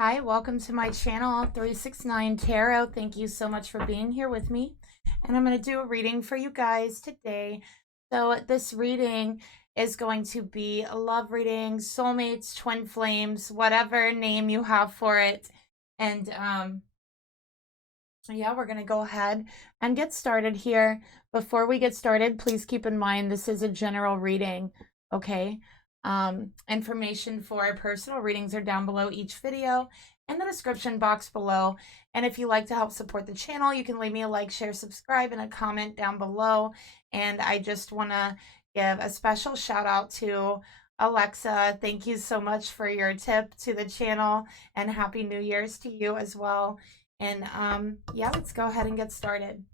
Hi, welcome to my channel, 369 Tarot. Thank you so much for being here with me. And I'm going to do a reading for you guys today. So this reading is going to be a love reading, soulmates, twin flames, whatever name you have for it. And yeah, we're going to go ahead and get started here. Before we get started, please keep in mind this is a general reading, okay? Information for personal readings are down below each video in the description box below. And if you like to help support the channel, you can leave me a like, share, subscribe, and a comment down below. And I just want to give a special shout out to Alexa. Thank you so much for your tip to the channel, and Happy New Year's to you as well. And yeah, let's go ahead and get started.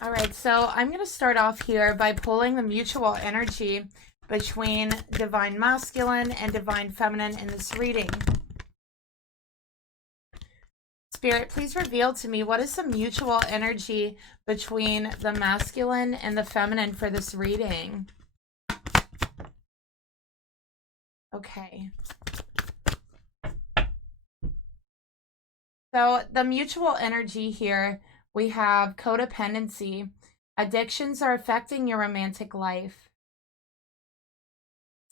All right, so I'm going to start off here by pulling the mutual energy between Divine Masculine and Divine Feminine in this reading. Spirit, please reveal to me what is the mutual energy between the masculine and the feminine for this reading. Okay. So the mutual energy here, we have codependency. Addictions are affecting your romantic life.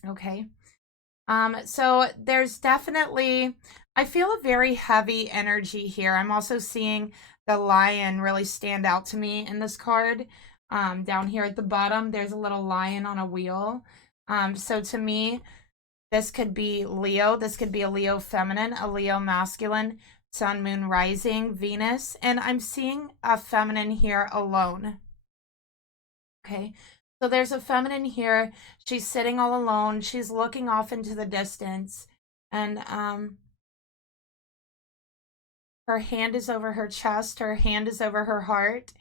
Okay. So there's definitely, I feel a very heavy energy here. I'm also seeing the lion really stand out to me in this card. Down here at the bottom, there's a little lion on a wheel. So to me, this could be Leo. This could be a Leo feminine, a Leo masculine, sun, moon, rising, Venus. And I'm seeing a feminine here alone. Okay. So there's a feminine here. She's sitting all alone. She's looking off into the distance. And her hand is over her chest. Her hand is over her heart.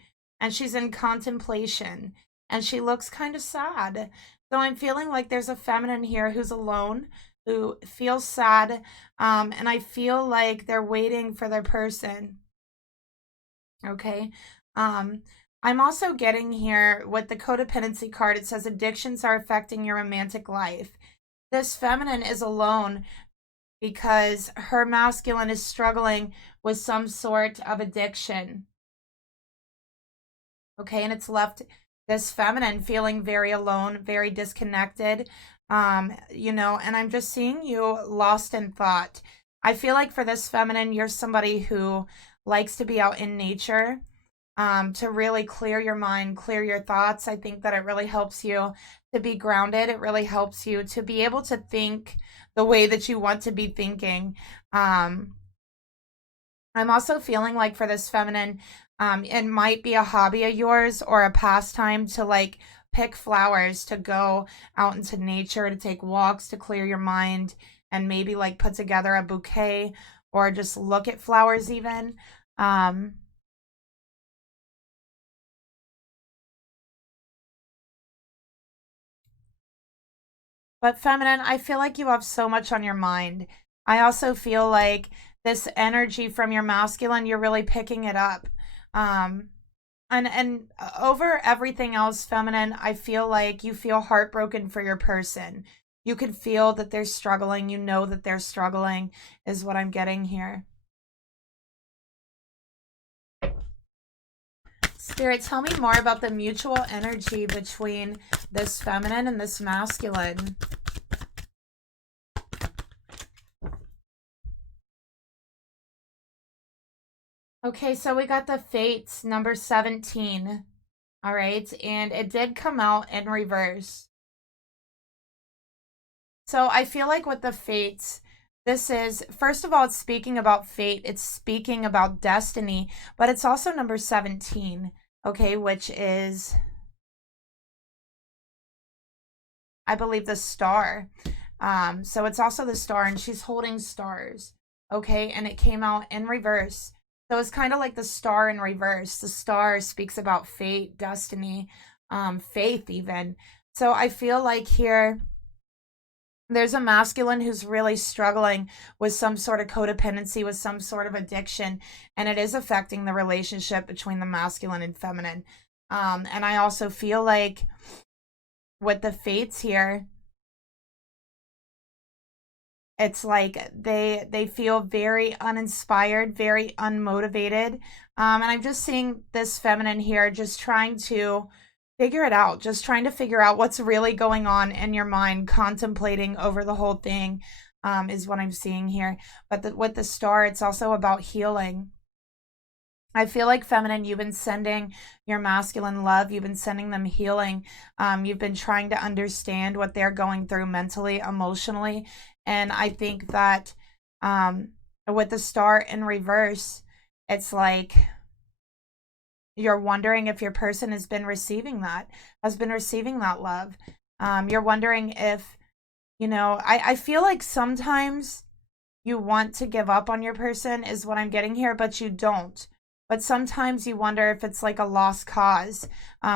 And she's in contemplation. And she looks kind of sad. So I'm feeling like there's a feminine here who's alone, who feels sad. And I feel like they're waiting for their person. Okay. I'm also getting here with the codependency card. It says addictions are affecting your romantic life. This feminine is alone because her masculine is struggling with some sort of addiction. Okay, and it's left this feminine feeling very alone, very disconnected. You know, and I'm just seeing you lost in thought. I feel like for this feminine, you're somebody who likes to be out in nature. To really clear your mind, clear your thoughts. I think that it really helps you to be grounded. It really helps you to be able to think the way that you want to be thinking. I'm also feeling like for this feminine, it might be a hobby of yours or a pastime to like pick flowers, to go out into nature, to take walks, to clear your mind, and maybe like put together a bouquet or just look at flowers even. But feminine, I feel like you have so much on your mind. I also feel like this energy from your masculine, you're really picking it up. Um, and over everything else, feminine, I feel like you feel heartbroken for your person. You can feel that they're struggling. You know that they're struggling, is what I'm getting here. Spirit, tell me more about the mutual energy between this feminine and this masculine. Okay, so we got the Fates, number 17. All right, and it did come out in reverse. So I feel like with the Fates, this is, first of all, it's speaking about fate. It's speaking about destiny, but it's also number 17, okay, which is, I believe, the star. So it's also the star, and she's holding stars, okay, and it came out in reverse. So it's kind of like the star in reverse. The star speaks about fate, destiny, faith even. So I feel like here there's a masculine who's really struggling with some sort of codependency, with some sort of addiction, and it is affecting the relationship between the masculine and feminine. And I also feel like with the fates here, It's like they feel very uninspired, very unmotivated. And I'm just seeing this feminine here just trying to figure it out, just trying to figure out what's really going on in your mind, contemplating over the whole thing, is what I'm seeing here. But with the star, it's also about healing. I feel like feminine, you've been sending your masculine love. You've been sending them healing. You've been trying to understand what they're going through mentally, emotionally. And I think that with the star in reverse, it's like you're wondering if your person has been receiving that love. You're wondering if, I feel like sometimes you want to give up on your person is what I'm getting here, but you don't. But sometimes you wonder if it's like a lost cause.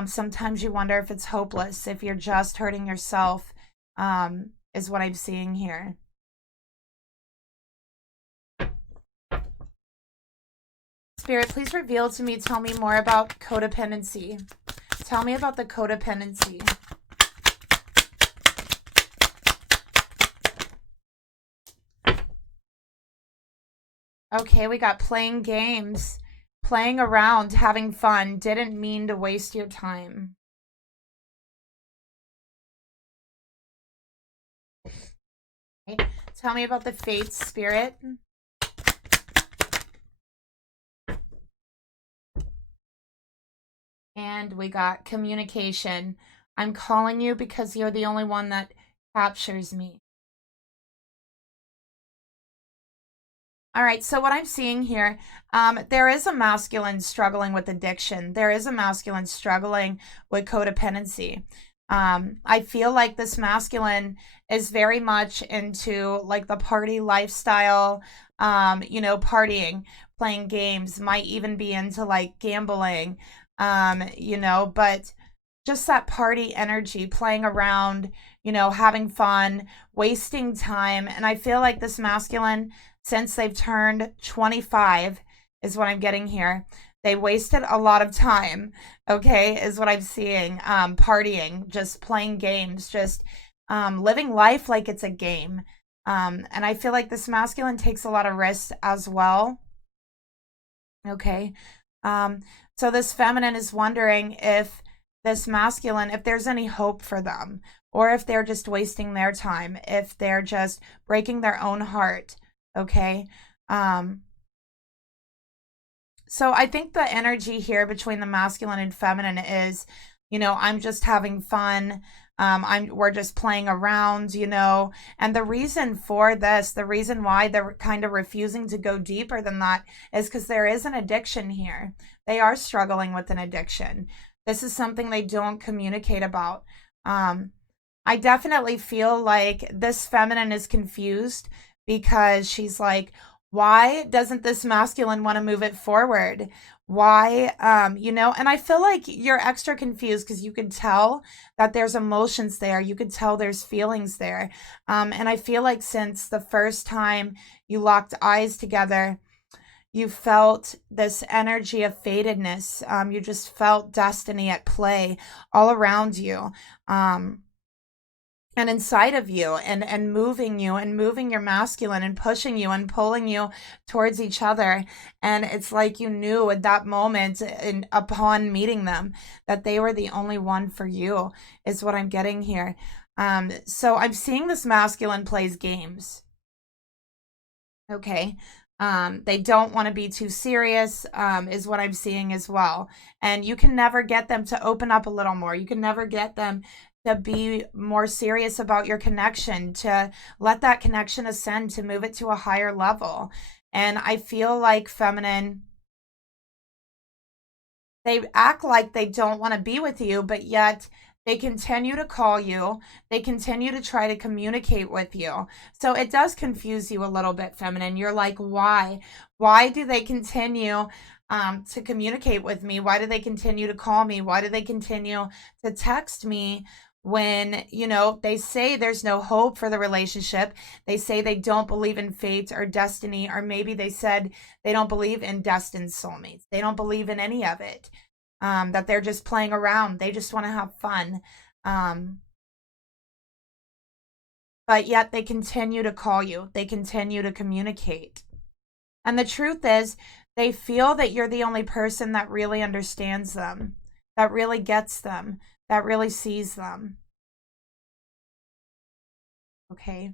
Sometimes you wonder if it's hopeless, if you're just hurting yourself, is what I'm seeing here. Spirit, please reveal to me, tell me more about codependency. Tell me about the codependency. Okay, we got playing games, playing around, having fun, didn't mean to waste your time. Okay. Tell me about the Fates, Spirit. And we got communication. I'm calling you because you're the only one that captures me. All right, so what I'm seeing here, there is a masculine struggling with addiction. There is a masculine struggling with codependency. I feel like this masculine is very much into like the party lifestyle, partying, playing games, might even be into like gambling, but just that party energy, playing around, having fun, wasting time. And I feel like this masculine, since they've turned 25, is what I'm getting here. They wasted a lot of time, okay, is what I'm seeing. Partying, just playing games, just living life like it's a game. And I feel like this masculine takes a lot of risks as well. Okay. So this feminine is wondering if this masculine, if there's any hope for them, or if they're just wasting their time, if they're just breaking their own heart. Okay. So I think the energy here between the masculine and feminine is, I'm just having fun. We're just playing around, and the reason for this, the reason why they're kind of refusing to go deeper than that is because there is an addiction here. They are struggling with an addiction. This is something they don't communicate about. I definitely feel like this feminine is confused because she's like, why doesn't this masculine want to move it forward? Why, and I feel like you're extra confused because you could tell that there's emotions there. You could tell there's feelings there. And I feel like since the first time you locked eyes together, you felt this energy of fatedness. You just felt destiny at play all around you. And inside of you and moving you and moving your masculine and pushing you and pulling you towards each other. And it's like you knew at that moment and upon meeting them that they were the only one for you, is what I'm getting here. So I'm seeing this masculine plays games. Okay. They don't want to be too serious, is what I'm seeing as well. And you can never get them to open up a little more. You can never get them to be more serious about your connection, to let that connection ascend, to move it to a higher level. And I feel like feminine, they act like they don't want to be with you, but yet they continue to call you. They continue to try to communicate with you. So it does confuse you a little bit, feminine. You're like, why? Why do they continue to communicate with me? Why do they continue to call me? Why do they continue to text me when, they say there's no hope for the relationship? They say they don't believe in fate or destiny, or maybe they said they don't believe in destined soulmates. They don't believe in any of it. That they're just playing around. They just want to have fun. but yet they continue to call you. They continue to communicate. And the truth is, they feel that you're the only person that really understands them, that really gets them, that really sees them. Okay.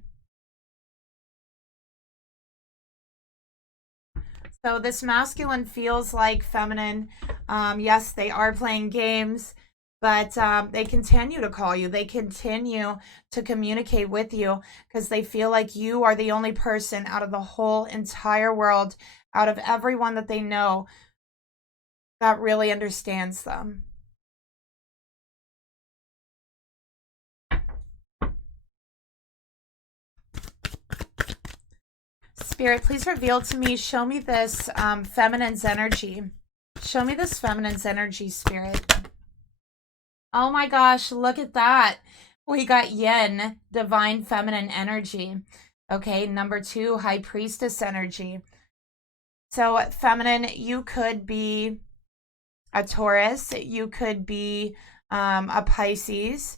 So this masculine feels like feminine. Yes, they are playing games, but they continue to call you. They continue to communicate with you because they feel like you are the only person out of the whole entire world, out of everyone that they know, that really understands them. Spirit, please reveal to me, show me this feminine's energy. Show me this feminine's energy, Spirit. Oh my gosh, look at that. We got yin, divine feminine energy. Okay, number 2, high priestess energy. So feminine, you could be a Taurus. You could be a Pisces.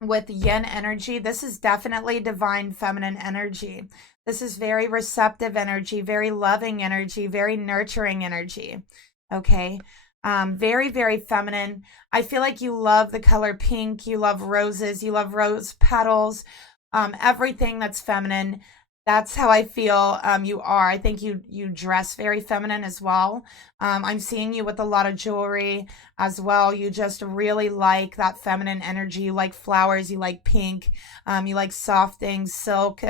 With yin energy, this is definitely divine feminine energy. This is very receptive energy, very loving energy, very nurturing energy. Okay. Very, very feminine. I feel like you love the color pink. You love roses. You love rose petals. Everything that's feminine. That's how I feel you are. I think you dress very feminine as well. I'm seeing you with a lot of jewelry as well. You just really like that feminine energy. You like flowers. You like pink. You like soft things, silk.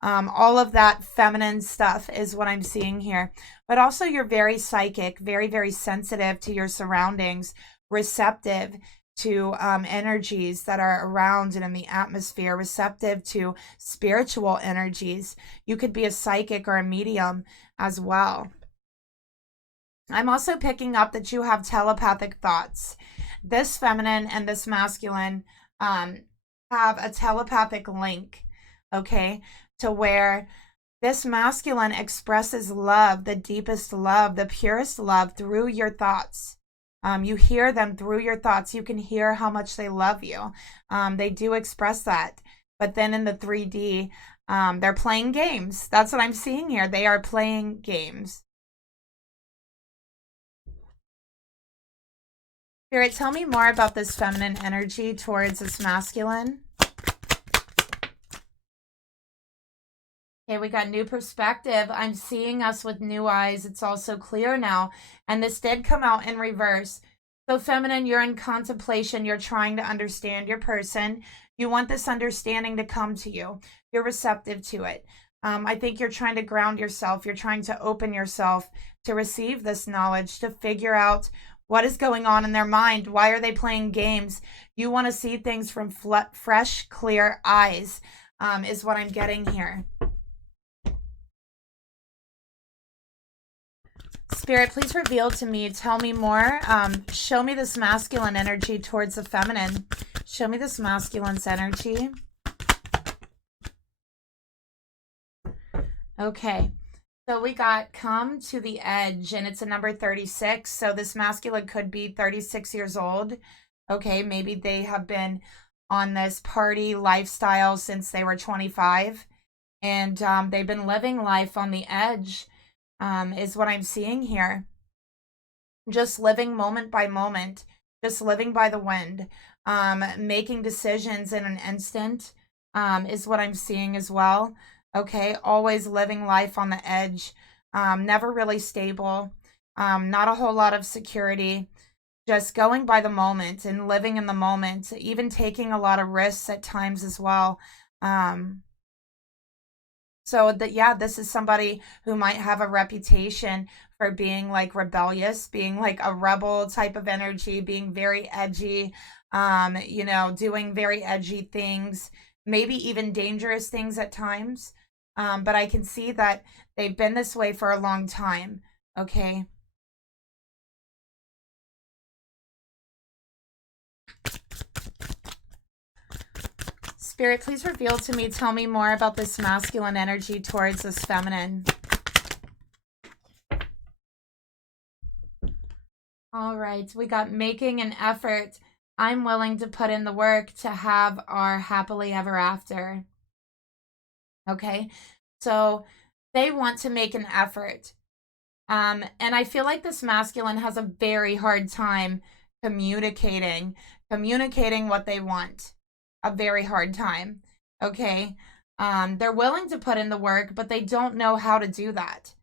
All of that feminine stuff is what I'm seeing here. But also you're very psychic, very, very sensitive to your surroundings, receptive to energies that are around and in the atmosphere, receptive to spiritual energies. You could be a psychic or a medium as well. I'm also picking up that you have telepathic thoughts. This feminine and this masculine have a telepathic link, okay, to where this masculine expresses love, the deepest love, the purest love through your thoughts. You hear them through your thoughts. You can hear how much they love you. They do express that. But then in the 3D, they're playing games. That's what I'm seeing here. They are playing games. Spirit, tell me more about this feminine energy towards this masculine. Okay, we got new perspective. I'm seeing us with new eyes. It's also clear now. And this did come out in reverse. So feminine, you're in contemplation. You're trying to understand your person. You want this understanding to come to you. You're receptive to it. I think you're trying to ground yourself. You're trying to open yourself to receive this knowledge, to figure out what is going on in their mind. Why are they playing games? You want to see things from fresh, clear eyes, is what I'm getting here. Spirit, please reveal to me, tell me more. Show me this masculine energy towards the feminine. Show me this masculine's energy. Okay, so we got come to the edge, and it's a number 36. So this masculine could be 36 years old. Okay, maybe they have been on this party lifestyle since they were 25, and they've been living life on the edge. Is what I'm seeing here. Just living moment by moment, just living by the wind, making decisions in an instant, is what I'm seeing as well. Okay, always living life on the edge, never really stable, not a whole lot of security, just going by the moment and living in the moment, even taking a lot of risks at times as well. So that, yeah, this is somebody who might have a reputation for being like rebellious, being like a rebel type of energy, being very edgy, doing very edgy things, maybe even dangerous things at times. But I can see that they've been this way for a long time. Okay. Spirit, please reveal to me, tell me more about this masculine energy towards this feminine. All right, we got making an effort. I'm willing to put in the work to have our happily ever after. Okay. So they want to make an effort. And I feel like this masculine has a very hard time communicating what they want. A very hard time. Okay. They're willing to put in the work, but they don't know how to do that.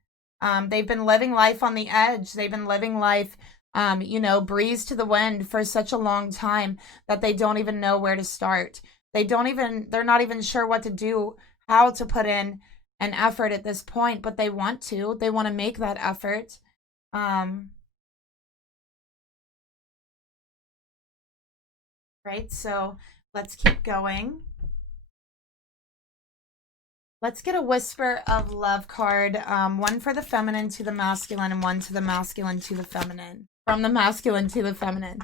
They've been living life on the edge. They've been living life, breeze to the wind for such a long time that they don't even know where to start. They're not even sure what to do, how to put in an effort at this point, but they want to make that effort. Right. So let's keep going. Let's get a whisper of love card. One for the feminine to the masculine and one to the masculine to the feminine. From the masculine to the feminine.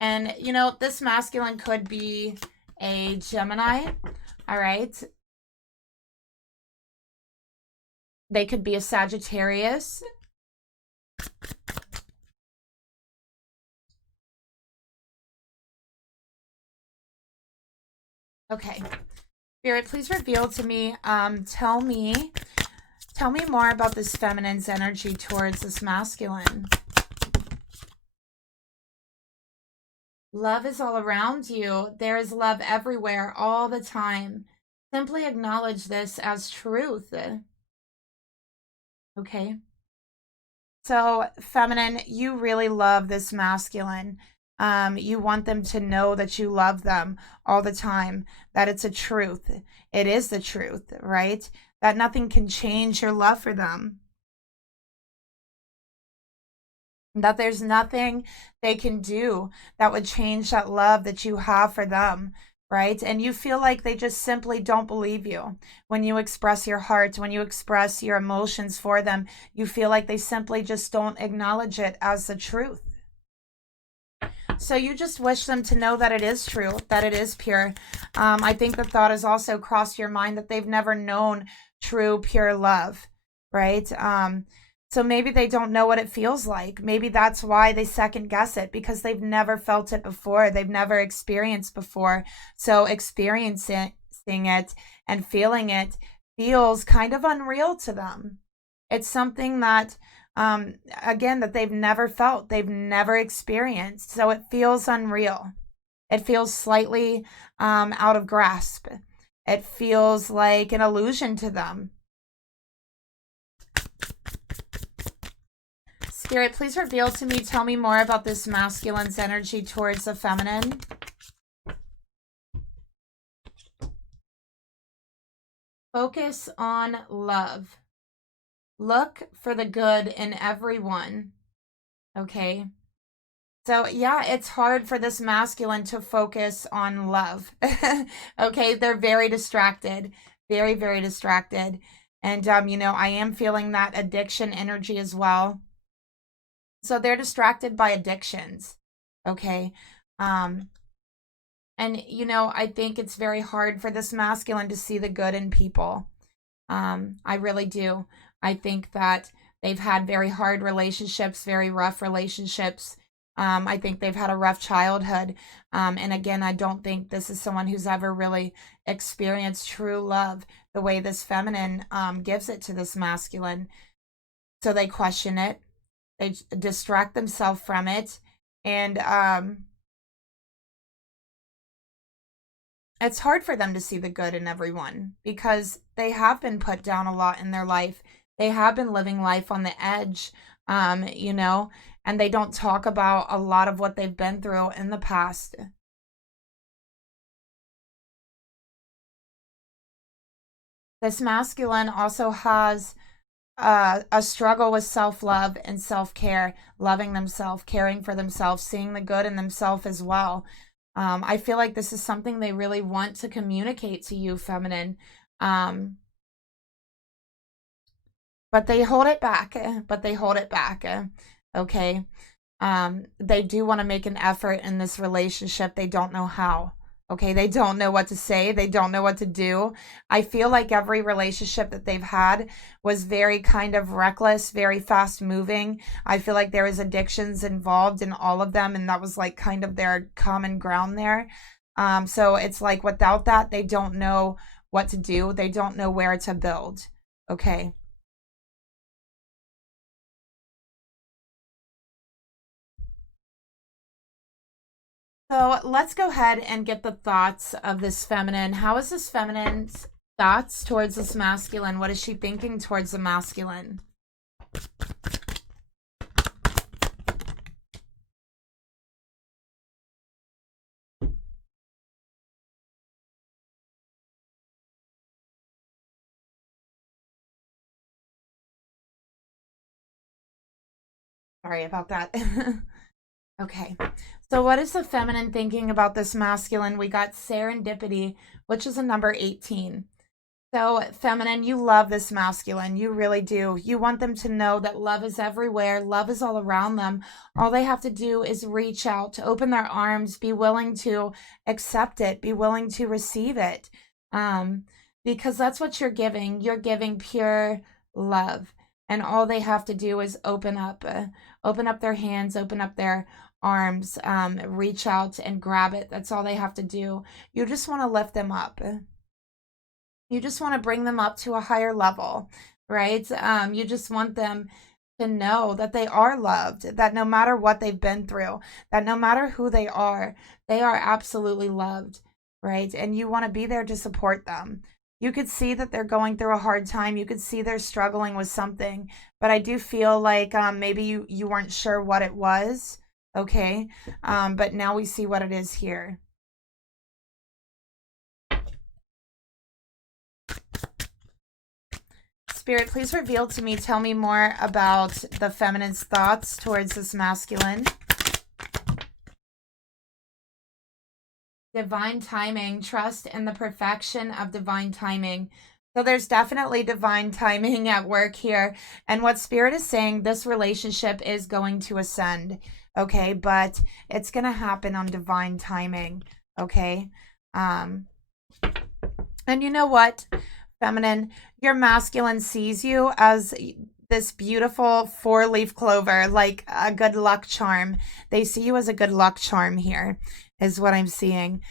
And, this masculine could be a Gemini. All right. They could be a Sagittarius. Okay. Spirit, please reveal to me, tell me more about this feminine's energy towards this masculine. Love is all around you. There is love everywhere, all the time. Simply acknowledge this as truth. Okay. So, feminine, you really love this masculine. You want them to know that you love them all the time, that it's a truth. It is the truth, right? That nothing can change your love for them. That there's nothing they can do that would change that love that you have for them, right? And you feel like they just simply don't believe you. When you express your heart, when you express your emotions for them, you feel like they simply just don't acknowledge it as the truth. So you just wish them to know that it is true, that it is pure. I think the thought has also crossed your mind that they've never known true, pure love, right? So maybe they don't know what it feels like. Maybe that's why they second guess it, because they've never felt it before. They've never experienced before. So experiencing it and feeling it feels kind of unreal to them. It's something that, again, that they've never felt, they've never experienced. So it feels unreal. It feels slightly out of grasp. It feels like an illusion to them. Spirit, please reveal to me, tell me more about this masculine's energy towards the feminine. Focus on love. Look for the good in everyone. Okay. So, yeah, it's hard for this masculine to focus on love. Okay. They're very distracted. Very, very distracted. And, I am feeling that addiction energy as well. So they're distracted by addictions. Okay. And, I think it's very hard for this masculine to see the good in people. I really do. I think that they've had very hard relationships, very rough relationships. I think they've had a rough childhood. And again, I don't think this is someone who's ever really experienced true love the way this feminine gives it to this masculine. So they question it. They distract themselves from it. And it's hard for them to see the good in everyone because they have been put down a lot in their life. They have been living life on the edge, and they don't talk about a lot of what they've been through in the past. This masculine also has a struggle with self-love and self-care, loving themselves, caring for themselves, seeing the good in themselves as well. I feel like this is something they really want to communicate to you, feminine. But they hold it back. Okay. They do want to make an effort in this relationship. They don't know how. Okay, they don't know what to say. They don't know what to do. I feel like every relationship that they've had was very kind of reckless, very fast moving. I feel like there was addictions involved in all of them, and that was like kind of their common ground there. So it's like without that, they don't know what to do. They don't know where to build. Okay. So let's go ahead and get the thoughts of this feminine. How is this feminine's thoughts towards this masculine? What is she thinking towards the masculine? Sorry about that. Okay. So what is the feminine thinking about this masculine? We got serendipity, which is a number 18. So, feminine, you love this masculine. You really do. You want them to know that love is everywhere, love is all around them. All they have to do is reach out, to open their arms, be willing to accept it, be willing to receive it. Um, because that's what you're giving. You're giving pure love. And all they have to do is open up their hands, open up their arms, reach out and grab it. That's all they have to do. You just want to lift them up. You just want to bring them up to a higher level, right? You just want them to know that they are loved, that no matter what they've been through, that no matter who they are absolutely loved, right? And you want to be there to support them. You could see that they're going through a hard time. You could see they're struggling with something, but I do feel like maybe you weren't sure what it was, okay? But now we see what it is here. Spirit, please reveal to me, tell me more about the feminine's thoughts towards this masculine. Divine timing, trust in the perfection of divine timing. So there's definitely divine timing at work here. And what Spirit is saying, this relationship is going to ascend, okay? But it's going to happen on divine timing, okay? And you know what, feminine, your masculine sees you as this beautiful four-leaf clover, like a good luck charm. They see you as a good luck charm here, is what I'm seeing.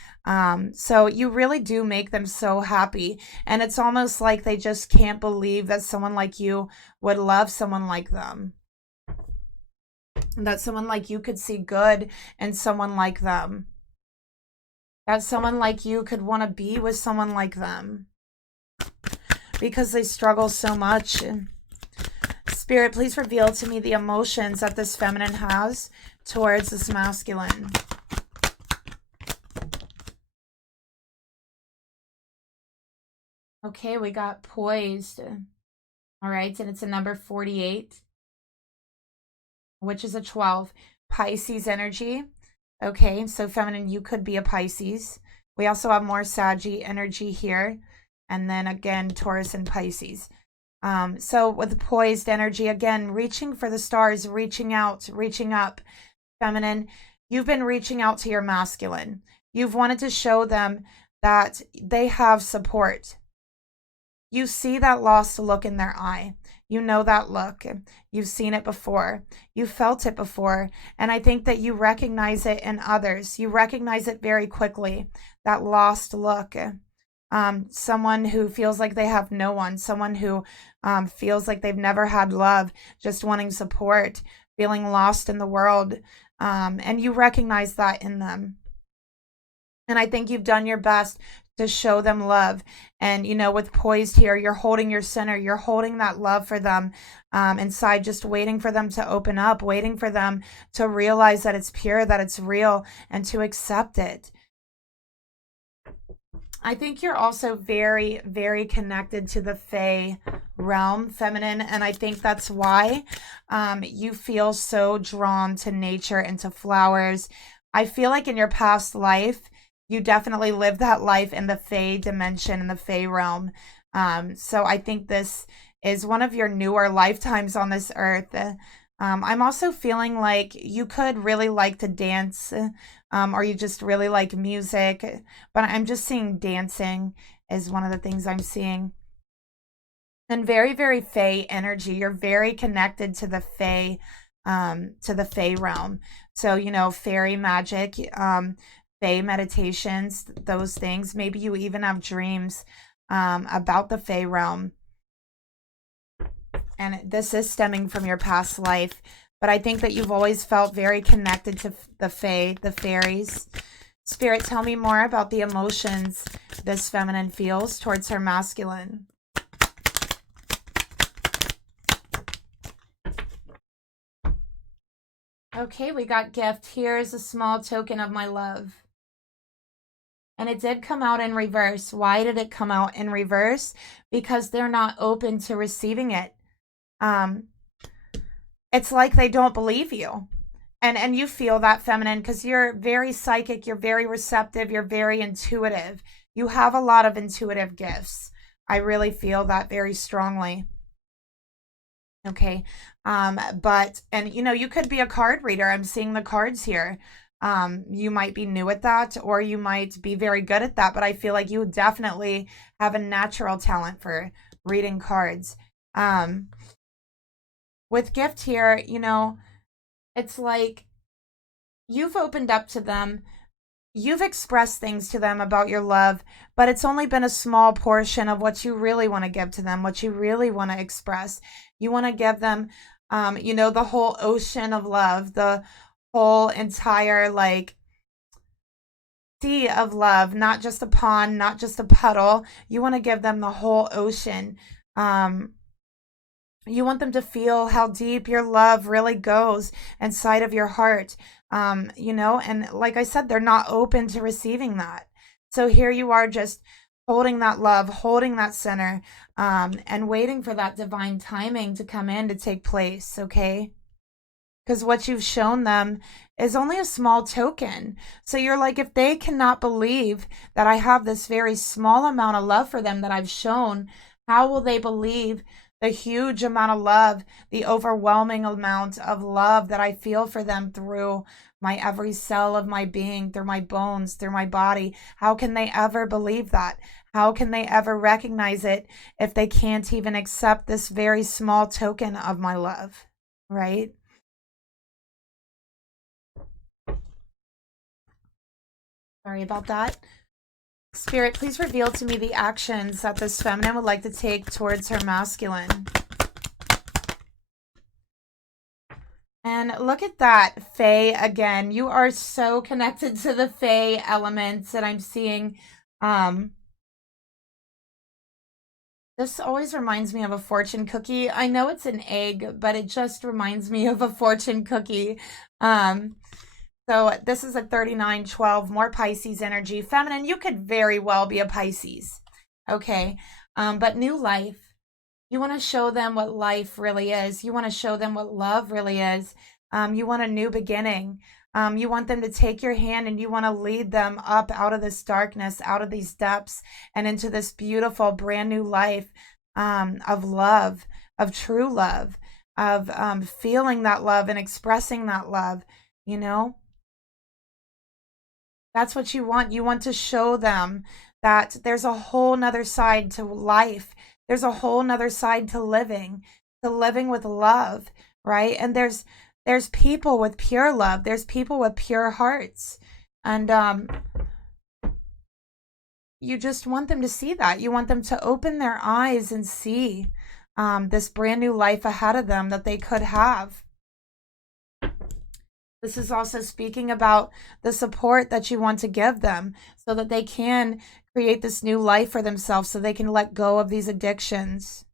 So you really do make them so happy. And it's almost like they just can't believe that someone like you would love someone like them. That someone like you could see good in someone like them. That someone like you could want to be with someone like them. Because they struggle so much. Spirit, please reveal to me the emotions that this feminine has towards this masculine. Okay, we got poised. All right, and it's a number 48, which is a 12. Pisces energy. Okay, so feminine, you could be a Pisces. We also have more Saggy energy here. And then again, Taurus and Pisces. So with poised energy, again, reaching for the stars, reaching out, reaching up. Feminine, you've been reaching out to your masculine. You've wanted to show them that they have support. You see that lost look in their eye. You know that look. You've seen it before. You felt it before. And I think that you recognize it in others. You recognize it very quickly, that lost look. Someone who feels like they have no one, someone who feels like they've never had love, just wanting support, feeling lost in the world. And you recognize that in them. And I think you've done your best to show them love. And, you know, with poised here, you're holding your center, you're holding that love for them inside, just waiting for them to open up, waiting for them to realize that it's pure, that it's real, and to accept it. I think you're also very, very connected to the Fae realm, feminine, and I think that's why you feel so drawn to nature and to flowers. I feel like in your past life, you definitely lived that life in the Fae dimension, in the Fae realm. So I think this is one of your newer lifetimes on this earth. I'm also feeling like you could really like to dance or you just really like music. But I'm just seeing dancing is one of the things I'm seeing. And very, very Fae energy. You're very connected to the Fae realm. So, you know, fairy magic, Fae meditations, those things. Maybe you even have dreams about the Fae realm. And this is stemming from your past life. But I think that you've always felt very connected to the Fae, the fairies. Spirit, tell me more about the emotions this feminine feels towards her masculine. Okay, we got gift. Here's a small token of my love. And it did come out in reverse. Why did it come out in reverse? Because they're not open to receiving it. It's like they don't believe you. And you feel that, feminine, because you're very psychic, you're very receptive, you're very intuitive. You have a lot of intuitive gifts. I really feel that very strongly. Okay. And you know, you could be a card reader. I'm seeing the cards here. You might be new at that, or you might be very good at that, but I feel like you definitely have a natural talent for reading cards. With gift here, you know, it's like you've opened up to them. You've expressed things to them about your love, but it's only been a small portion of what you really want to give to them, what you really want to express. You want to give them, you know, the whole ocean of love, the whole entire, like, sea of love, not just a pond, not just a puddle. You want to give them the whole ocean. You want them to feel how deep your love really goes inside of your heart. You know, and like I said, they're not open to receiving that. So here you are, just holding that love, holding that center, and waiting for that divine timing to come in to take place, okay? Because what you've shown them is only a small token. So you're like, if they cannot believe that I have this very small amount of love for them that I've shown, how will they believe the huge amount of love, the overwhelming amount of love that I feel for them through my every cell of my being, through my bones, through my body? How can they ever believe that? How can they ever recognize it if they can't even accept this very small token of my love, right? Sorry about that. Spirit, please reveal to me the actions that this feminine would like to take towards her masculine. And look at that, Fae again. You are so connected to the Fae elements that I'm seeing. This always reminds me of a fortune cookie. I know it's an egg, but it just reminds me of a fortune cookie. So this is a 3912, more Pisces energy. Feminine, you could very well be a Pisces, okay? But new life. You want to show them what life really is. You want to show them what love really is. You want a new beginning. You want them to take your hand and you want to lead them up out of this darkness, out of these depths, and into this beautiful brand new life of love, of true love, of feeling that love and expressing that love, you know? That's what you want. You want to show them that there's a whole nother side to life. There's a whole nother side to living with love, right? And there's people with pure love. There's people with pure hearts. And you just want them to see that. You want them to open their eyes and see this brand new life ahead of them that they could have. This is also speaking about the support that you want to give them so that they can create this new life for themselves, so they can let go of these addictions.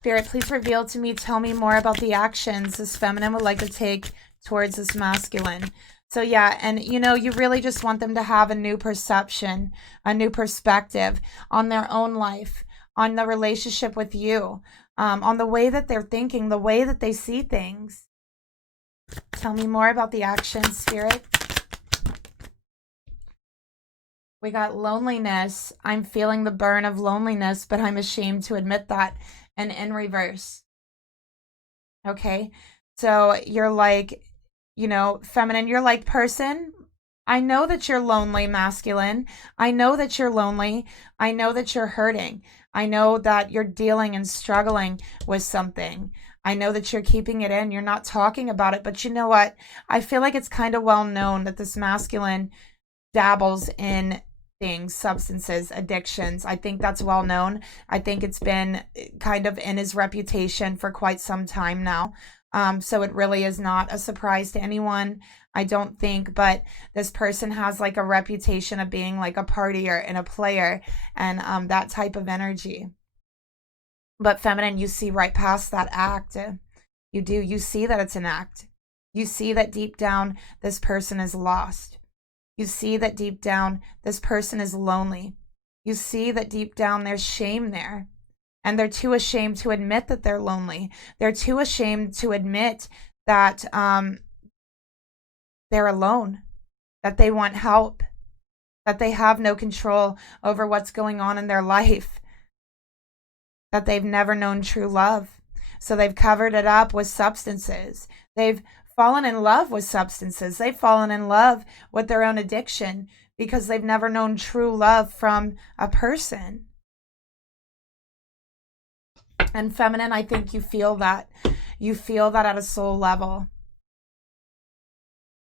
Spirit, please reveal to me, tell me more about the actions this feminine would like to take towards this masculine. So yeah, and you know, you really just want them to have a new perception, a new perspective on their own life, on the relationship with you. On the way that they're thinking, the way that they see things. Tell me more about the actions, Spirit. We got loneliness. I'm feeling the burn of loneliness, but I'm ashamed to admit that. And in reverse. Okay, so you're like, you know, feminine, you're like, person, I know that you're lonely, masculine. I know that you're lonely. I know that you're hurting. I know that you're dealing and struggling with something. I know that you're keeping it in. You're not talking about it. But you know what? I feel like it's kind of well known that this masculine dabbles in things, substances, addictions. I think that's well known. I think it's been kind of in his reputation for quite some time now. So it really is not a surprise to anyone, I don't think. But this person has like a reputation of being like a partier and a player and that type of energy. But feminine, you see right past that act. You do. You see that it's an act. You see that deep down, this person is lost. You see that deep down, this person is lonely. You see that deep down, there's shame there. And they're too ashamed to admit that they're lonely. They're too ashamed to admit that they're alone, that they want help, that they have no control over what's going on in their life, that they've never known true love. So they've covered it up with substances. They've fallen in love with substances. They've fallen in love with their own addiction because they've never known true love from a person. And feminine, I think you feel that. You feel that at a soul level.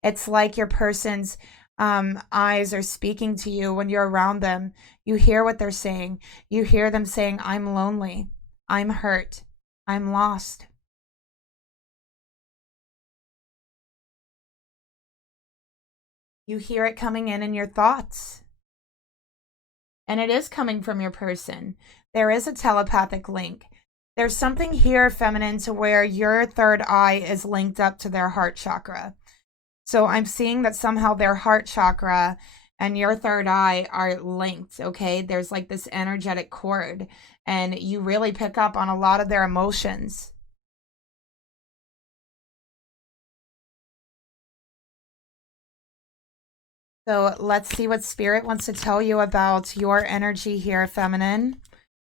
It's like your person's eyes are speaking to you when you're around them. You hear what they're saying. You hear them saying, I'm lonely. I'm hurt. I'm lost. You hear it coming in your thoughts. And it is coming from your person. There is a telepathic link. There's something here, feminine, to where your third eye is linked up to their heart chakra. So I'm seeing that somehow their heart chakra and your third eye are linked, okay? There's like this energetic cord, and you really pick up on a lot of their emotions. So let's see what spirit wants to tell you about your energy here, feminine,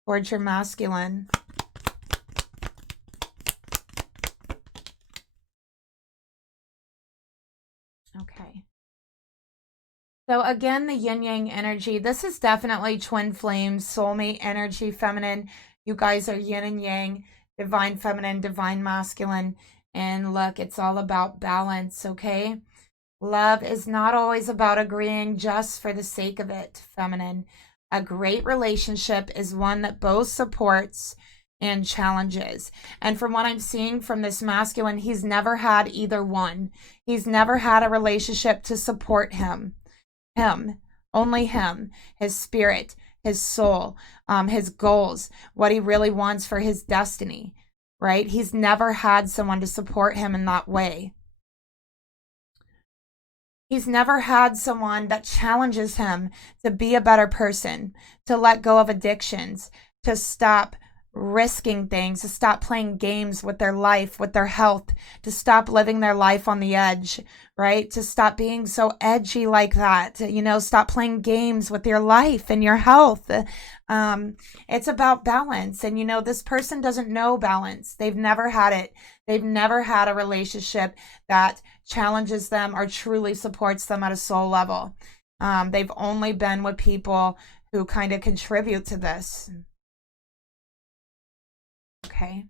towards your masculine. Okay. So again, the yin yang energy. This is definitely twin flames, soulmate energy, feminine. You guys are yin and yang, divine feminine, divine masculine. And look, it's all about balance, okay? Love is not always about agreeing just for the sake of it, feminine. A great relationship is one that both supports and challenges. And from what I'm seeing from this masculine, he's never had either one. He's never had a relationship to support him, only him, his spirit, his soul, his goals, what he really wants for his destiny, right? He's never had someone to support him in that way. He's never had someone that challenges him to be a better person, to let go of addictions, to stop risking things, to stop playing games with their life, with their health, to stop living their life on the edge, right? To stop being so edgy like that, you know, stop playing games with your life and your health. It's about balance. And, you know, this person doesn't know balance. They've never had it. They've never had a relationship that challenges them or truly supports them at a soul level. They've only been with people who kind of contribute to this. Okay.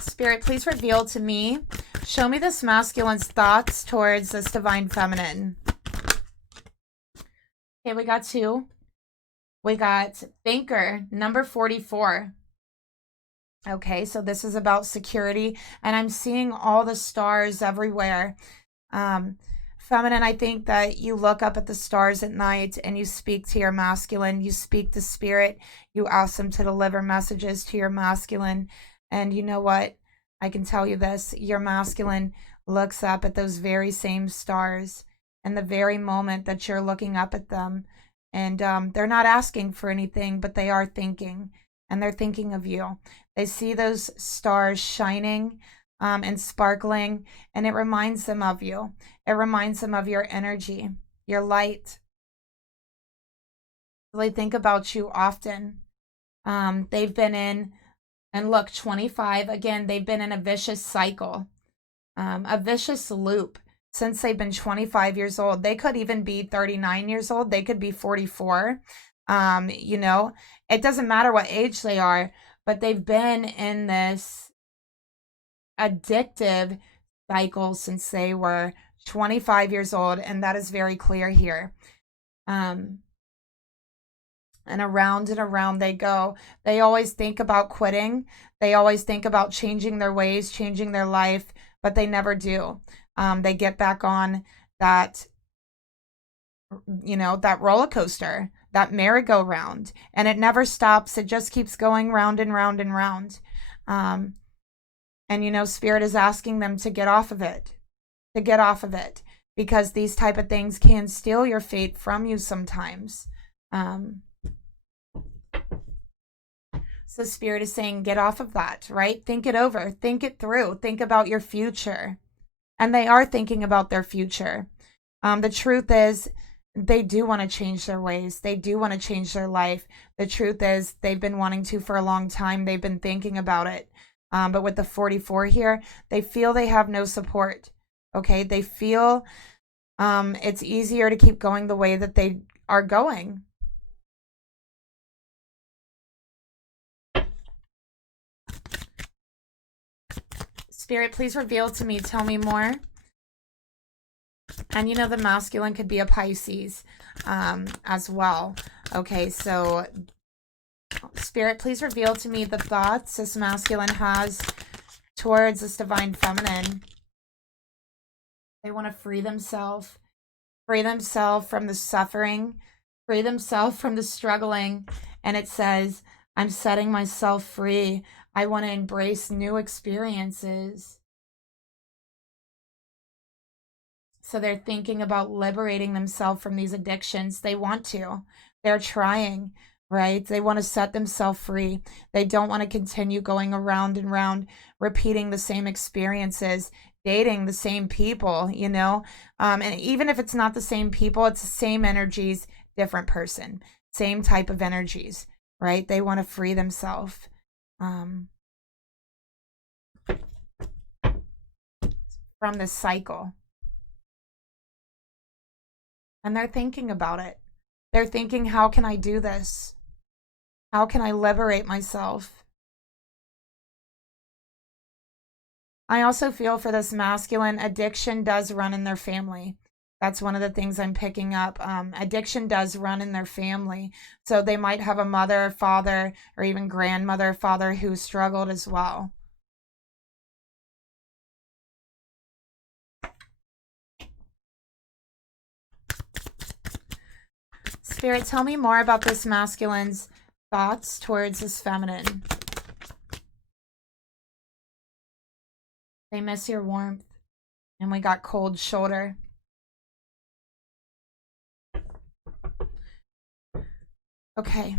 Spirit, please reveal to me, show me this masculine's thoughts towards this divine feminine. Okay, we got 2. We got thinker, number 44. Okay, so this is about security, and I'm seeing all the stars everywhere. Feminine, I think that you look up at the stars at night and you speak to your masculine, you speak to spirit, you ask them to deliver messages to your masculine. And you know what? I can tell you this, your masculine looks up at those very same stars in the very moment that you're looking up at them. And they're not asking for anything, but they are thinking, and they're thinking of you. They see those stars shining and sparkling, and it reminds them of you. It reminds them of your energy, your light. They think about you often. They've been in, and look, 25, again, they've been in a vicious cycle, a vicious loop since they've been 25 years old. They could even be 39 years old. They could be 44. You know, it doesn't matter what age they are, but they've been in this addictive cycle since they were 25 years old, and that is very clear here. And around they go. They always think about quitting. They always think about changing their ways, changing their life, but they never do. They get back on that, you know, that roller coaster, that merry-go-round, and it never stops. It just keeps going round and round and round. And, you know, Spirit is asking them to get off of it, because these type of things can steal your fate from you sometimes. So Spirit is saying, get off of that, right? Think it over, think it through, think about your future. And they are thinking about their future. The truth is, they do want to change their ways. They do want to change their life. The truth is, they've been wanting to for a long time. They've been thinking about it. But with the 44 here, they feel they have no support. Okay, they feel it's easier to keep going the way that they are going. Spirit, please reveal to me, tell me more. And you know, the masculine could be a Pisces as well. Okay, so Spirit, please reveal to me the thoughts this masculine has towards this divine feminine. They want to free themselves from the suffering, free themselves from the struggling. And it says, I'm setting myself free. I want to embrace new experiences. So they're thinking about liberating themselves from these addictions. They want to. They're trying, right? They want to set themselves free. They don't want to continue going around and round, repeating the same experiences, dating the same people, you know? And even if it's not the same people, it's the same energies, different person, same type of energies, right? They want to free themselves. From this cycle. And they're thinking about it. They're thinking, how can I do this? How can I liberate myself? I also feel for this masculine, addiction does run in their family. That's one of the things I'm picking up. Addiction does run in their family. So they might have a mother, father, or even grandmother, father who struggled as well. Spirit, tell me more about this masculine's thoughts towards this feminine. They miss your warmth. And we got cold shoulder. Okay.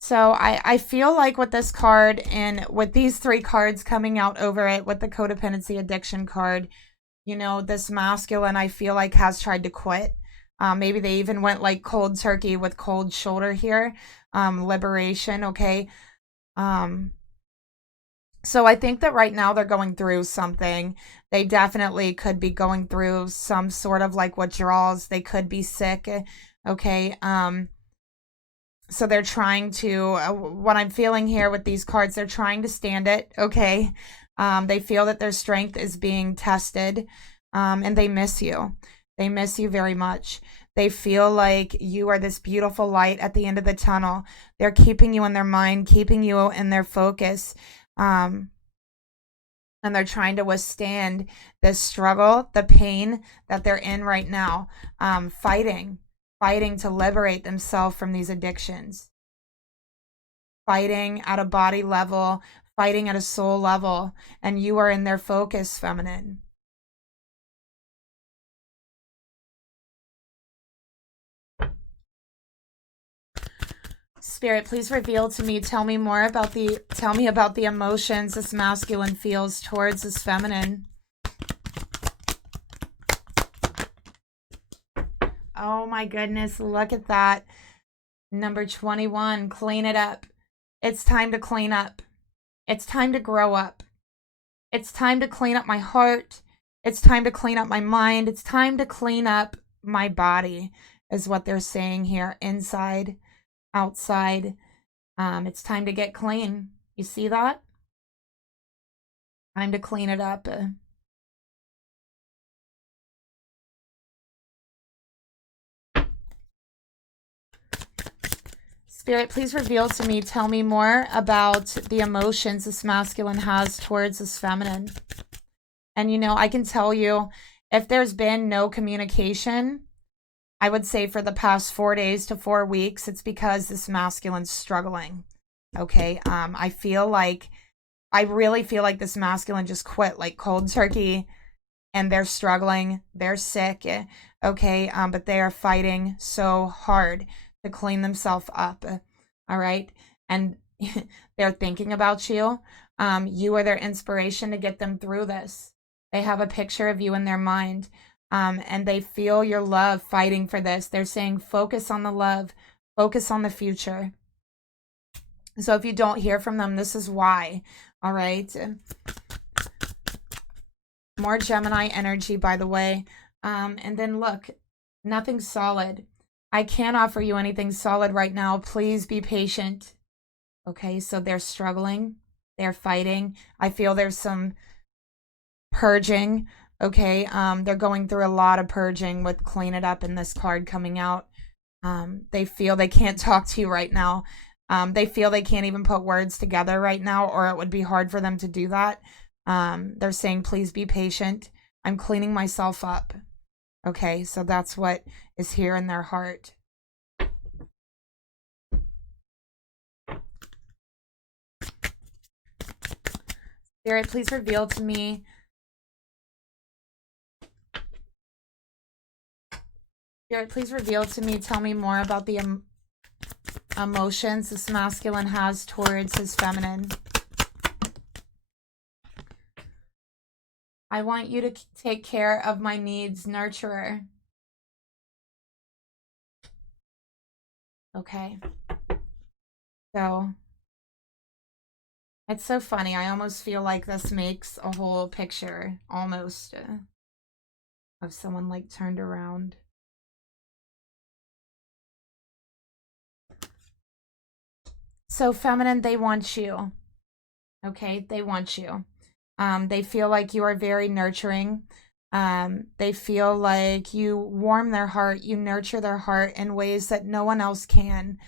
So I feel like with this card and with these three cards coming out over it, with the codependency addiction card, you know, this masculine I feel like has tried to quit. Maybe they even went like cold turkey with cold shoulder here. Liberation, okay? So I think that right now they're going through something. They definitely could be going through some sort of like withdrawals. They could be sick, okay? So they're trying to, what I'm feeling here with these cards, they're trying to stand it, okay? They feel that their strength is being tested, and they miss you. They miss you very much. They feel like you are this beautiful light at the end of the tunnel. They're keeping you in their mind, keeping you in their focus. And they're trying to withstand this struggle, the pain that they're in right now, fighting to liberate themselves from these addictions, fighting at a body level, fighting at a soul level, and you are in their focus, feminine. Spirit, please reveal to me, tell me about the emotions this masculine feels towards this feminine. Oh my goodness, look at that. Number 21, clean it up. It's time to clean up. It's time to grow up. It's time to clean up my heart. It's time to clean up my mind. It's time to clean up my body, is what they're saying here. Inside, outside. It's time to get clean. You see that? Time to clean it up. Spirit, please reveal to me, tell me more about the emotions this masculine has towards this feminine. And, you know, I can tell you, if there's been no communication, I would say for the past 4 days to 4 weeks, it's because this masculine's struggling. Okay. I really feel like this masculine just quit like cold turkey, and they're struggling. They're sick. Okay. But they are fighting so hard to clean themselves up. All right. And they're thinking about you. You are their inspiration to get them through this. They have a picture of you in their mind. And they feel your love fighting for this. They're saying, focus on the love, focus on the future. So if you don't hear from them, this is why. All right. More Gemini energy, by the way. And then look, nothing solid. I can't offer you anything solid right now. Please be patient. Okay, so they're struggling. They're fighting. I feel there's some purging. Okay, they're going through a lot of purging with clean it up and this card coming out. They feel they can't talk to you right now. They feel they can't even put words together right now, or it would be hard for them to do that. They're saying, please be patient. I'm cleaning myself up. Okay, so that's what is here in their heart. Spirit, please reveal to me. Spirit, please reveal to me, tell me more about the emotions this masculine has towards his feminine. I want you to take care of my needs, nurturer. Okay. So, it's so funny. I almost feel like this makes a whole picture, almost, of someone like turned around. So, feminine, they want you. Okay, they want you. They feel like you are very nurturing. They feel like you warm their heart, you nurture their heart in ways that no one else can.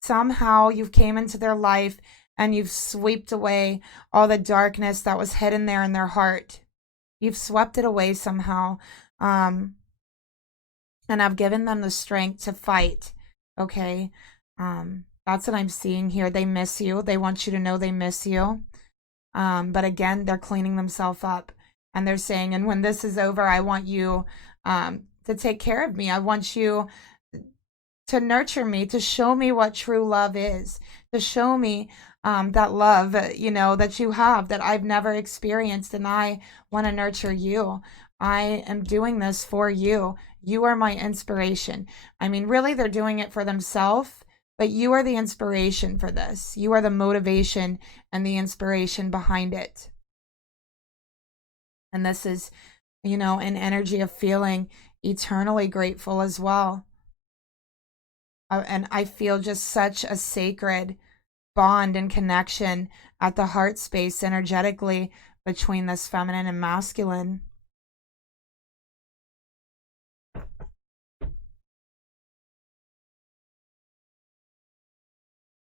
Somehow you've came into their life and you've swept away all the darkness that was hidden there in their heart. You've swept it away somehow. And I've given them the strength to fight. Okay. That's what I'm seeing here. They miss you. They want you to know they miss you. But again, they're cleaning themselves up, and they're saying, and when this is over, I want you to take care of me. I want you to nurture me, to show me what true love is, to show me that love, you know, that you have, that I've never experienced, and I want to nurture you. I am doing this for you. You are my inspiration. I mean, really, they're doing it for themselves. But you are the inspiration for this. You are the motivation and the inspiration behind it. And this is, you know, an energy of feeling eternally grateful as well. And I feel just such a sacred bond and connection at the heart space energetically between this feminine and masculine.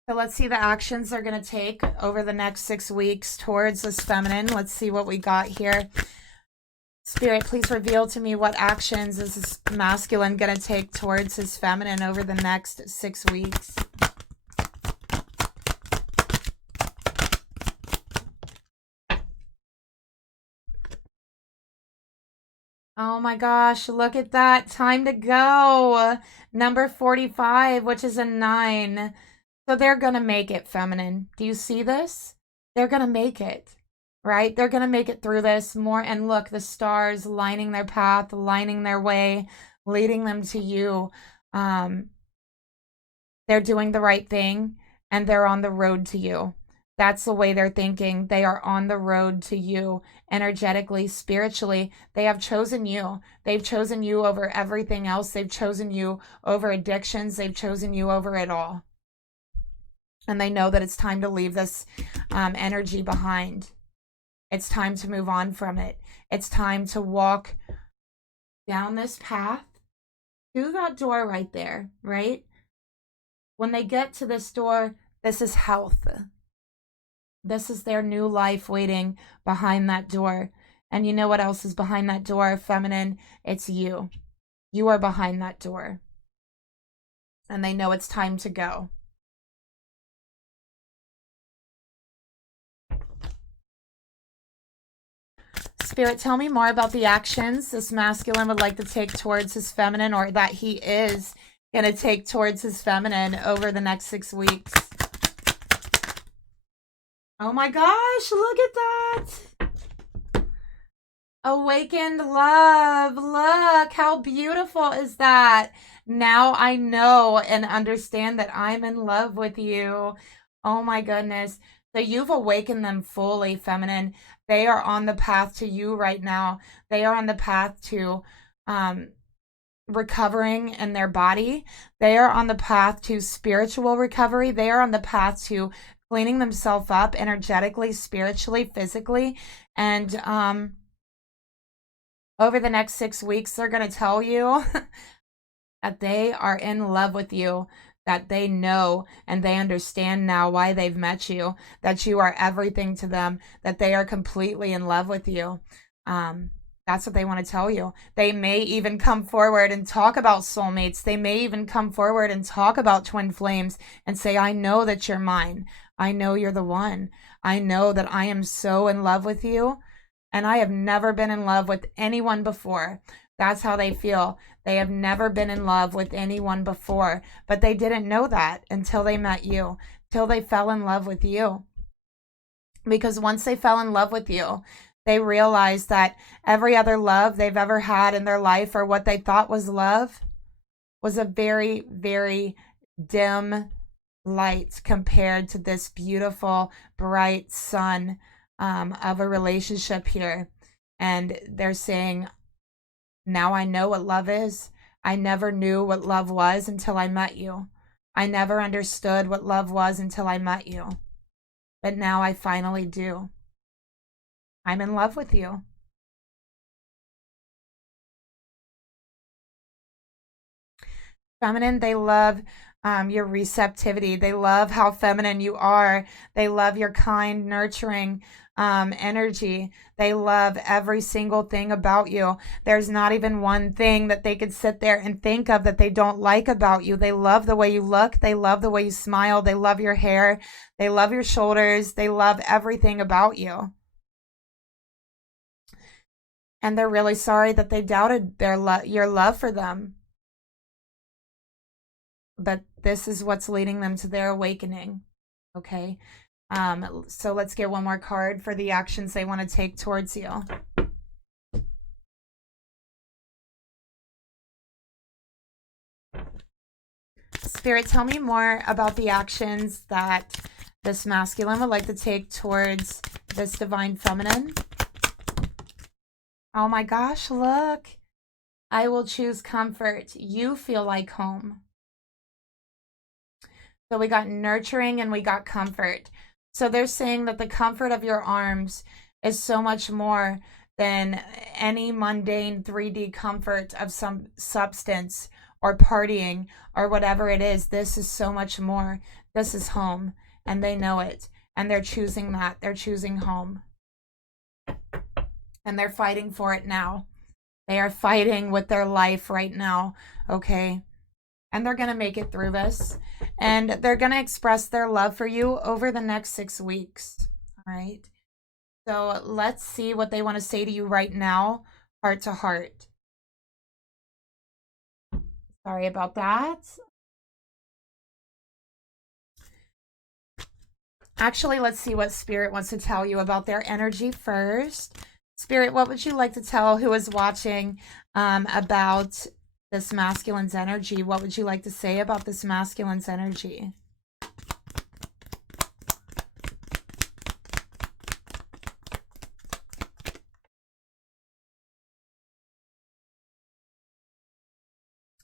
So let's see the actions they're going to take over the next 6 weeks towards this feminine. Let's see what we got here. Spirit, please reveal to me what actions is this masculine going to take towards his feminine over the next 6 weeks. Oh my gosh, look at that. Time to go. Number 45, which is a 9. So they're going to make it, feminine. Do you see this? They're going to make it, right? They're going to make it through this more. And look, the stars lining their path, lining their way, leading them to you. They're doing the right thing, and they're on the road to you. That's the way they're thinking. They are on the road to you energetically, spiritually. They have chosen you. They've chosen you over everything else. They've chosen you over addictions. They've chosen you over it all. And they know that it's time to leave this energy behind. It's time to move on from it. It's time to walk down this path to that door right there, right? When they get to this door, this is health. This is their new life waiting behind that door. And you know what else is behind that door, feminine? It's you. You are behind that door. And they know it's time to go. Spirit, tell me more about the actions this masculine would like to take towards his feminine, or that he is going to take towards his feminine over the next 6 weeks. Oh my gosh, look at that. Awakened love. Look, how beautiful is that? Now I know and understand that I'm in love with you. Oh my goodness. So you've awakened them fully, feminine. They are on the path to you right now. They are on the path to recovering in their body. They are on the path to spiritual recovery. They are on the path to cleaning themselves up energetically, spiritually, physically. And over the next 6 weeks, they're going to tell you that they are in love with you, that they know and they understand now why they've met you, that you are everything to them, that they are completely in love with you. That's what they want to tell you. They may even come forward and talk about soulmates. They may even come forward and talk about twin flames and say, I know that you're mine. I know you're the one. I know that I am so in love with you, and I have never been in love with anyone before. That's how they feel. They have never been in love with anyone before, but they didn't know that until they met you, till they fell in love with you. Because once they fell in love with you, they realized that every other love they've ever had in their life, or what they thought was love, was a very, very dim light compared to this beautiful, bright sun of a relationship here. And they're saying, now I know what love is. I never knew what love was until I met you. I never understood what love was until I met you. But now I finally do. I'm in love with you. Feminine, they love your receptivity. They love how feminine you are. They love your kind, nurturing energy. They love every single thing about you. There's not even one thing that they could sit there and think of that they don't like about you. They love the way you look. They love the way you smile. They love your hair. They love your shoulders. They love everything about you. And they're really sorry that they doubted your love for them. But this is what's leading them to their awakening. Okay. So let's get one more card for the actions they want to take towards you. Spirit, tell me more about the actions that this masculine would like to take towards this divine feminine. Oh my gosh, look. I will choose comfort. You feel like home. So we got nurturing and we got comfort. So they're saying that the comfort of your arms is so much more than any mundane 3D comfort of some substance or partying or whatever it is. This is so much more. This is home, and they know it. And they're choosing that. They're choosing home. And they're fighting for it now. They are fighting with their life right now, okay? And they're going to make it through this. And they're going to express their love for you over the next 6 weeks. All right. So let's see what they want to say to you right now, heart to heart. Sorry about that. Actually, let's see what Spirit wants to tell you about their energy first. Spirit, what would you like to tell who is watching about this masculine's energy. What would you like to say about this masculine's energy?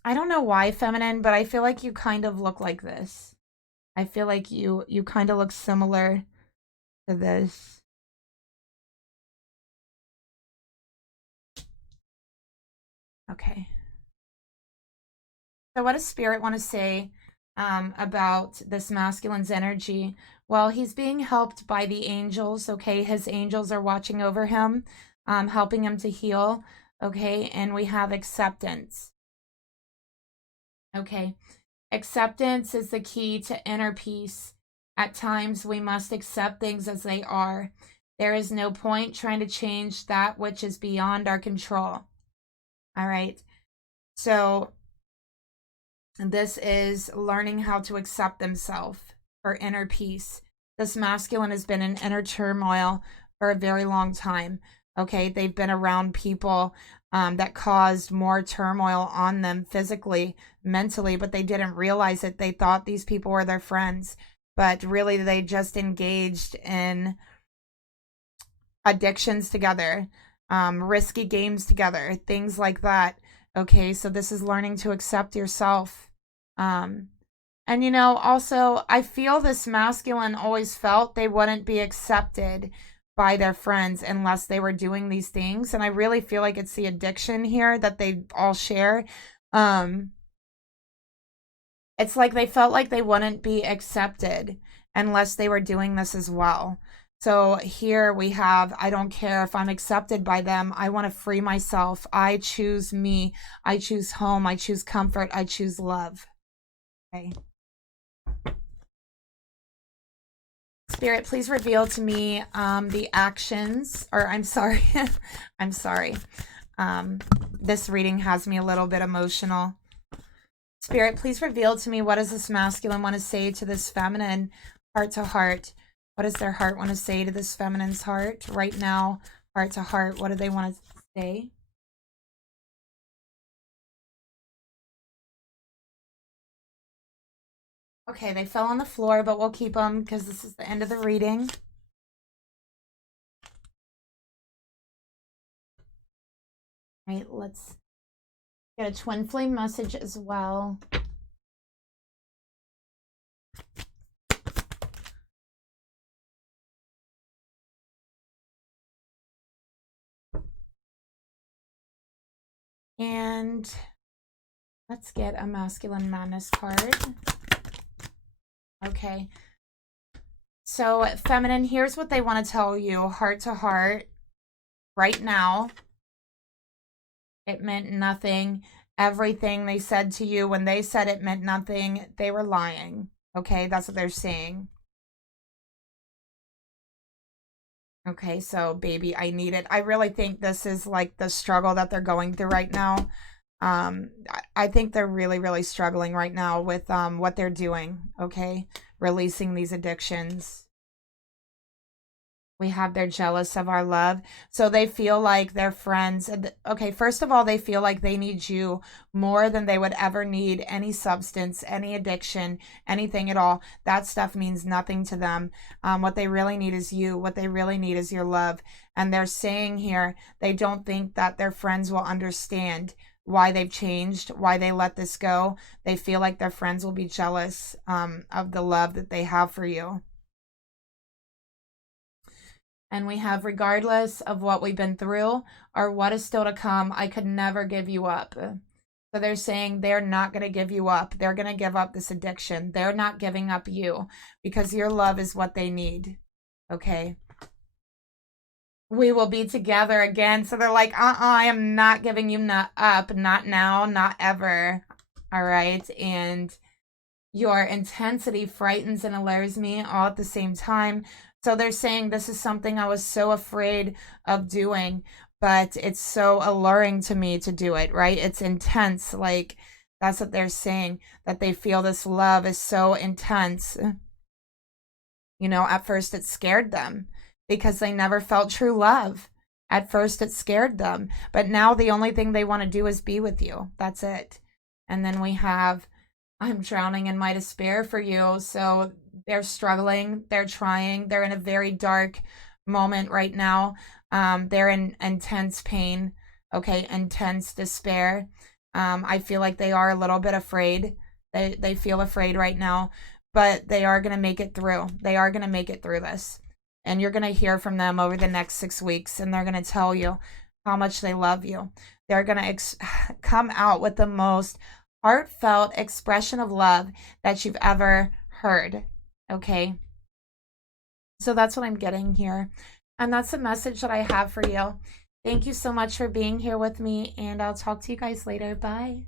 I don't know why, feminine, but I feel like you kind of look like this. I feel like you kind of look similar to this. Okay. So what does Spirit want to say about this masculine's energy? Well, he's being helped by the angels, okay? His angels are watching over him, helping him to heal, okay? And we have acceptance. Okay. Acceptance is the key to inner peace. At times, we must accept things as they are. There is no point trying to change that which is beyond our control. All right. So this is learning how to accept themselves for inner peace. This masculine has been in inner turmoil for a very long time. Okay. They've been around people that caused more turmoil on them physically, mentally, but they didn't realize it. They thought these people were their friends, but really they just engaged in addictions together, risky games together, things like that. Okay, so this is learning to accept yourself. And you know, also, I feel this masculine always felt they wouldn't be accepted by their friends unless they were doing these things. And I really feel like it's the addiction here that they all share. It's like they felt like they wouldn't be accepted unless they were doing this as well. So here we have, I don't care if I'm accepted by them. I want to free myself. I choose me. I choose home. I choose comfort. I choose love. Okay. Spirit, please reveal to me the actions, or I'm sorry, I'm sorry. This reading has me a little bit emotional. Spirit, please reveal to me, what does this masculine want to say to this feminine, heart to heart? What does their heart want to say to this feminine's heart right now, heart to heart? What do they want to say? Okay, they fell on the floor, but we'll keep them because this is the end of the reading. All right, let's get a twin flame message as well. And let's get a masculine madness card. Okay. So, feminine, here's what they want to tell you, heart to heart, right now. It meant nothing. Everything they said to you, when they said it meant nothing, they were lying. Okay, that's what they're saying. Okay, so baby, I need it. I really think this is like the struggle that they're going through right now. I think they're really, really struggling right now with what they're doing, okay? Releasing these addictions. We have they're jealous of our love. So they feel like they're friends. Okay, first of all, they feel like they need you more than they would ever need any substance, any addiction, anything at all. That stuff means nothing to them. What they really need is you. What they really need is your love. And they're saying here, they don't think that their friends will understand why they've changed, why they let this go. They feel like their friends will be jealous of the love that they have for you. And we have, regardless of what we've been through or what is still to come, I could never give you up. So they're saying they're not going to give you up. They're going to give up this addiction. They're not giving up you because your love is what they need. Okay. We will be together again. So they're like, I am not giving you up. Not now, not ever. All right. And your intensity frightens and allures me all at the same time. So they're saying this is something I was so afraid of doing, but it's so alluring to me to do it, right? It's intense. Like, that's what they're saying, that they feel this love is so intense. You know, at first it scared them because they never felt true love. At first, it scared them, but now the only thing they want to do is be with you. That's it. And then we have, I'm drowning in my despair for you. So they're struggling, they're trying, they're in a very dark moment right now. They're in intense pain, okay, intense despair. I feel like they are a little bit afraid. They feel afraid right now, but they are going to make it through. They are going to make it through this. And you're going to hear from them over the next 6 weeks, and they're going to tell you how much they love you. They're going to come out with the most heartfelt expression of love that you've ever heard. Okay? So that's what I'm getting here. And that's the message that I have for you. Thank you so much for being here with me, and I'll talk to you guys later. Bye.